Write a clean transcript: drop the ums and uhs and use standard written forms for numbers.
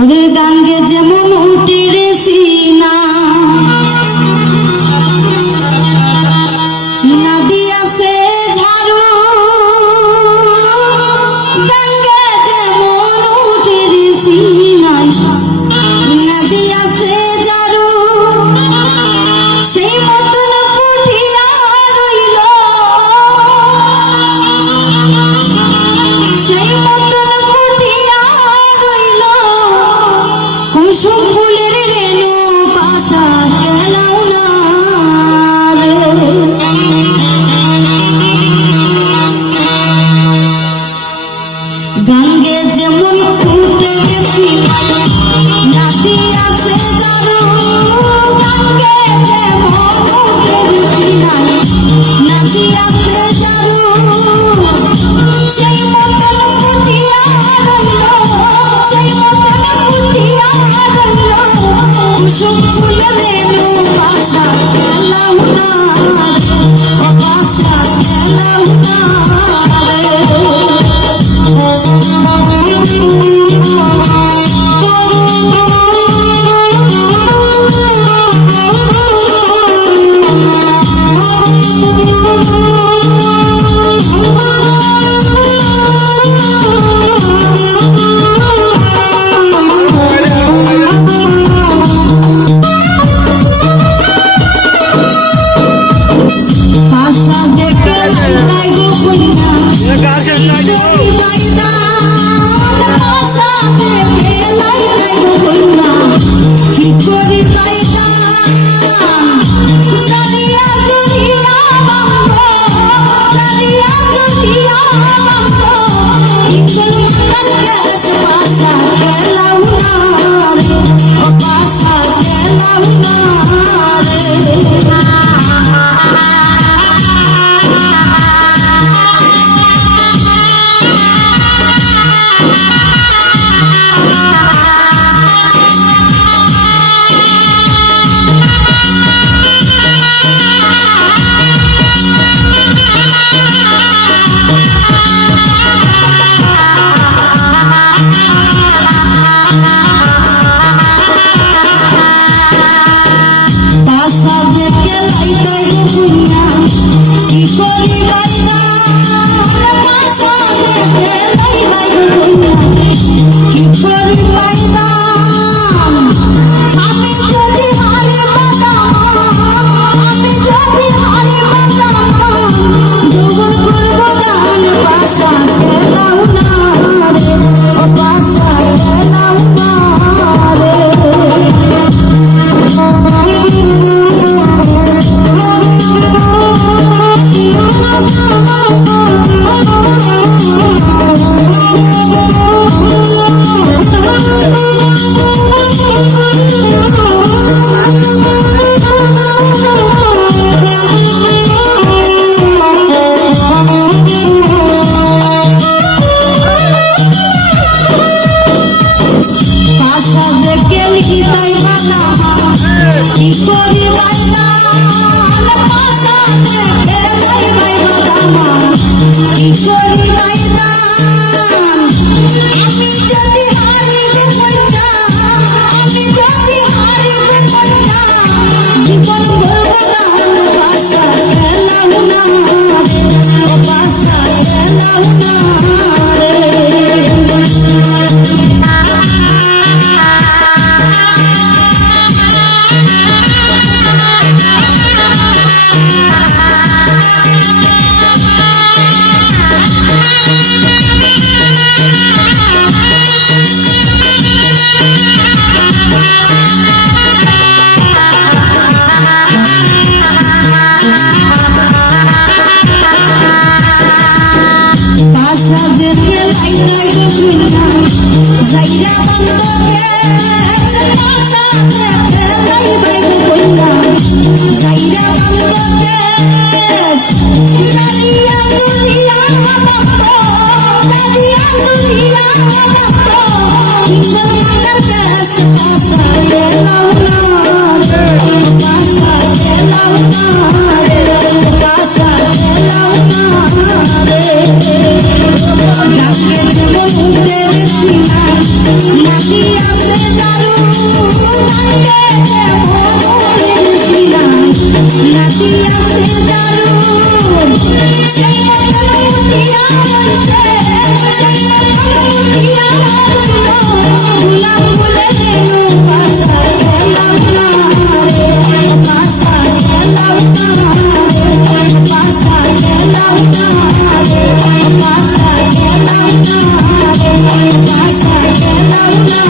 ওরে গাঙ্গে যেমন উঠে রে সিনা নদী আছে ঝাড়ু গাঙ্গে যেমন উঠে রে সিনা নদী আছে ঝাড়ু সেই মতন ফুটিয়া রইল সেই মতন ফুটিয়া রইল কুসুম ফুলের রেণু পাশা গেলাও না রে গাঙ্গে যেমন ফুটে গেছি নাচি আছে জারু গাঙ্গে যেমন ফুটে গেছি নাচি আছে জারু সেই মতন ফুটিয়া রইল সেই মতন ফুটিয়া রইল কুসুম ফুলের রেণু পাশা গেলাও না রে ও পাশা গেলাও না রে পাশা দেখে লাই গো কইনা বাইদা পাশা দেখে লাই গো কইনা কি করি বাইদা সারিয়া দুনিয়া বন্ধ সারিয়া দুনিয়া বন্ধ ইকুল মতন কেস পাশা গেলাও না রে ও পাশা গেলাও না রে পাশা দেখে লাই তাই গো কইনা কি করি বাইদা পাশা দেখে লাই গো কইনা কি করি বাইদা আমি যদি হারি বাদাম আমি যদি হারি বাদাম দুগুণ করবো দান পাশা গেলাও না রে ও পাশা গেলাও না রে পাশা দেখে লিখিতাই বাদাম কি করি বাইদা পাশা দেখে লাই বাদাম কি করি বাইদা আমি যদি হারি গো কইনা আমি যদি হারি গো কইনা জীবন ভরব দান পাশা গেলাও না রে ও পাশা গেলাও না রে পাশা দেখে লাই তাই গো কইনা যাইরা বন্ধকে পাশা দেখে লাই গো কইনা যাইরা বন্ধকে সারিয়া দুনিয়া বন্ধ সারিয়া দুনিয়া বন্ধ ইকুল মতন কেস পাশা গেলাও না রে পাশা গেলাও না রে পাশা গেলাও না রে গাঙ্গে যেমন উঠে নাতি আছে যারু কান্দেতে মনের সিলাই নাতি আছে যারু সেই মতন মুটিয়া মনছে সেই মতন মুটিয়া মনলো গুলাম ফুলে রেনু পাশা গেলাম না রে পাশা গেলাম না রে পাশা গেলাম না রে পাশা গেলাম না রে পাশা গেলাম না